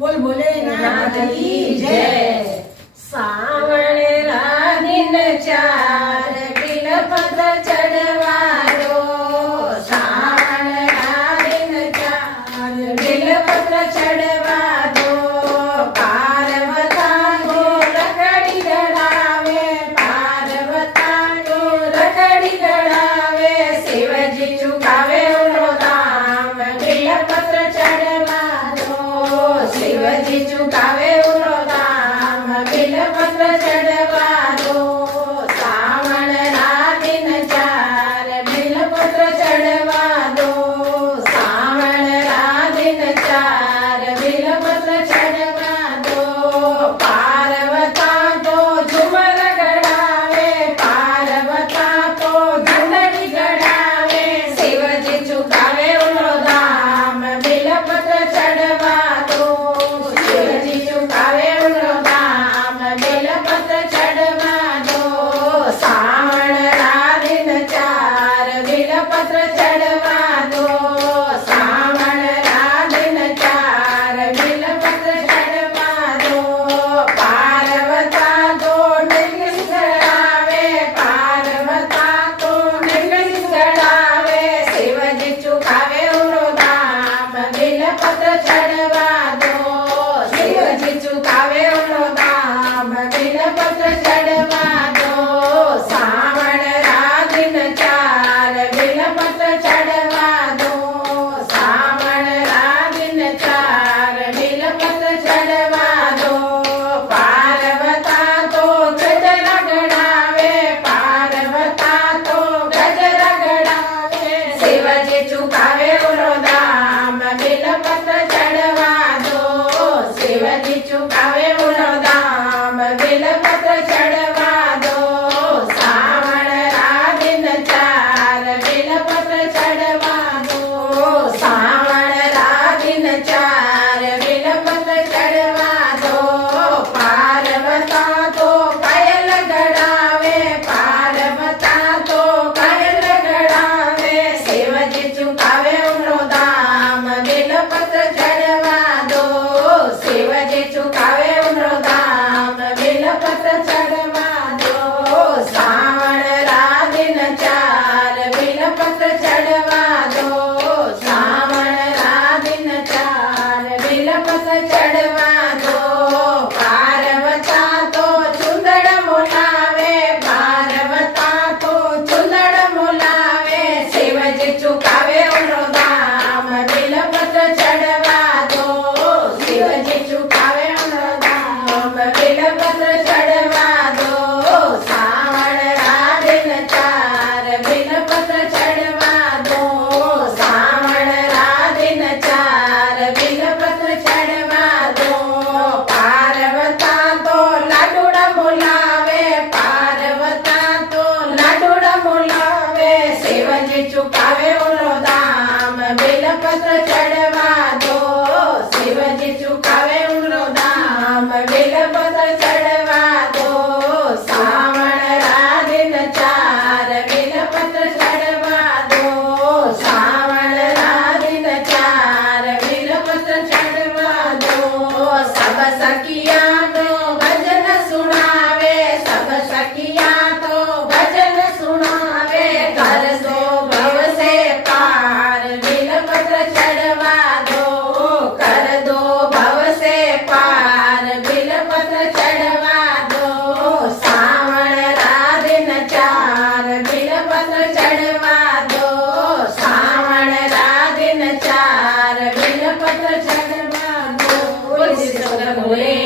બોલ ભોલેનાથ કી જય। સાવણ રાધીન ચાર બિલપત્ર ચડવાયો, સાવણ રાધીન ચાર બિલપત્ર ચડવાયો, પાર્વતા નો રખડી ગળાવે, પાર્વતા નો રખડી ગળાવે, શિવજી ચુકાવે ઓનો દામ બિલપત્ર ચડવાયો, શિવજી ચુકાવે ઓનો દામ બિલપત્ર ચડવાયો, સાવણ રાધીન ચાર બિલપત્ર ચડવાયો, સાવણ રાધીન ચાર બિલપત્ર ચડવાયો, પાર્વતા તો ઝુમર ગળાવે, પાર્વતા તો ઘંટડી ગળાવે, શિવજી ચુકાવે ઓનો દામ બિલપત્ર ચડવાયો, શિવજી ચુકાવે ઓનો દામ બિલપત્ર ચડવાયો, સાવણ રાધીન ચાર બિલપત્ર ચડવાયો, સાવણ રાધીન ચાર બિલપત્ર ચડવાયો, પાર્વતા તો ડીંગલી ગળાવે, પાર્વતા તો ડીંગલી ગળાવે, શિવજી ચુકાવે ઓનો દામ બિલપત્ર ચડવાયો, શિવજી ચુકાવે ઓનો દામ બિલપત્ર ચડવાયો, સાવણ રાધીન ચાર બિલપત્ર ચડવાયો, સાવણ રાધીન ચાર બિલપત્ર ચડવાયો, પાર્વતા તો ગજરા ગળાવે, પાર્વતા તો ગજરા ગળાવે, શિવજી ચુકાવે ઓનો દામ બિલપત્ર ચડવાયો, શિવજી ચુકાવે ઓનો દામ બિલપત્ર ચડવાયો, સાવણ રાધીન ચાર બિલપત્ર ચડવાયો, સાવણ રાધીન ચાર બિલપત્ર ચડવાયો, પાર્વતા તો પાયલ ગળાવે, પાર્વતા તો પાયલ ગળાવે, શિવજી ચુકાવે ઓનો દામ બિલપત્ર ચડવાયો, શિવજી ચુકાવે ઓનો દામ બિલપત્ર ચડવાયો, સાવણ રાધીન ચાર બિલપત્ર ચડવાયો, સાવણ રાધીન ચાર બિલપત્ર ચડવાયો, પાર્વતા તો ચુંદડ મોલાવે, પાર્વતા તો ચુંદડ મોલાવે, શિવજી ચુકાવે ઓનો દામ બિલપત્ર ચડવાયો, શિવજી ચુકાવે ઓનો દામ બિલપત્ર ચડવાયો, સાવણ રાધીન ચાર બિલપત્ર ચડવાયો, સાવણ રાધીન ચાર બિલપત્ર ચડવાયો, પાર્વતા તો લાડુડા બોલાવે, પાર્વતા તો લાડુડા બોલાવે, શિવજી ચુકાવે ઓનો દામ બિલપત્ર ચડવાયો, શિવજી ચુકાવે ઓનો દામ બિલપત્ર ચડવાયો, સાવણ રાધીન ચાર બિલપત્ર ચડવાયો, સાવણ રાધીન ચાર બિલપત્ર ચડવાયો, સબ સખિયા તો ભજન સુણાવે, સબ સખિયા તો ભજન સુણાવે, કર દો ભવ સે પાર બિલપત્ર ચડવાયો, કર દો ભવ સે પાર બિલપત્ર ચડવાયો, સાવણ રાધીન ચાર બિલપત્ર ચડવાયો, સાવણ રાધીન ચાર બિલપત્ર ચડવાયો, બોલ શ્રી ભોલે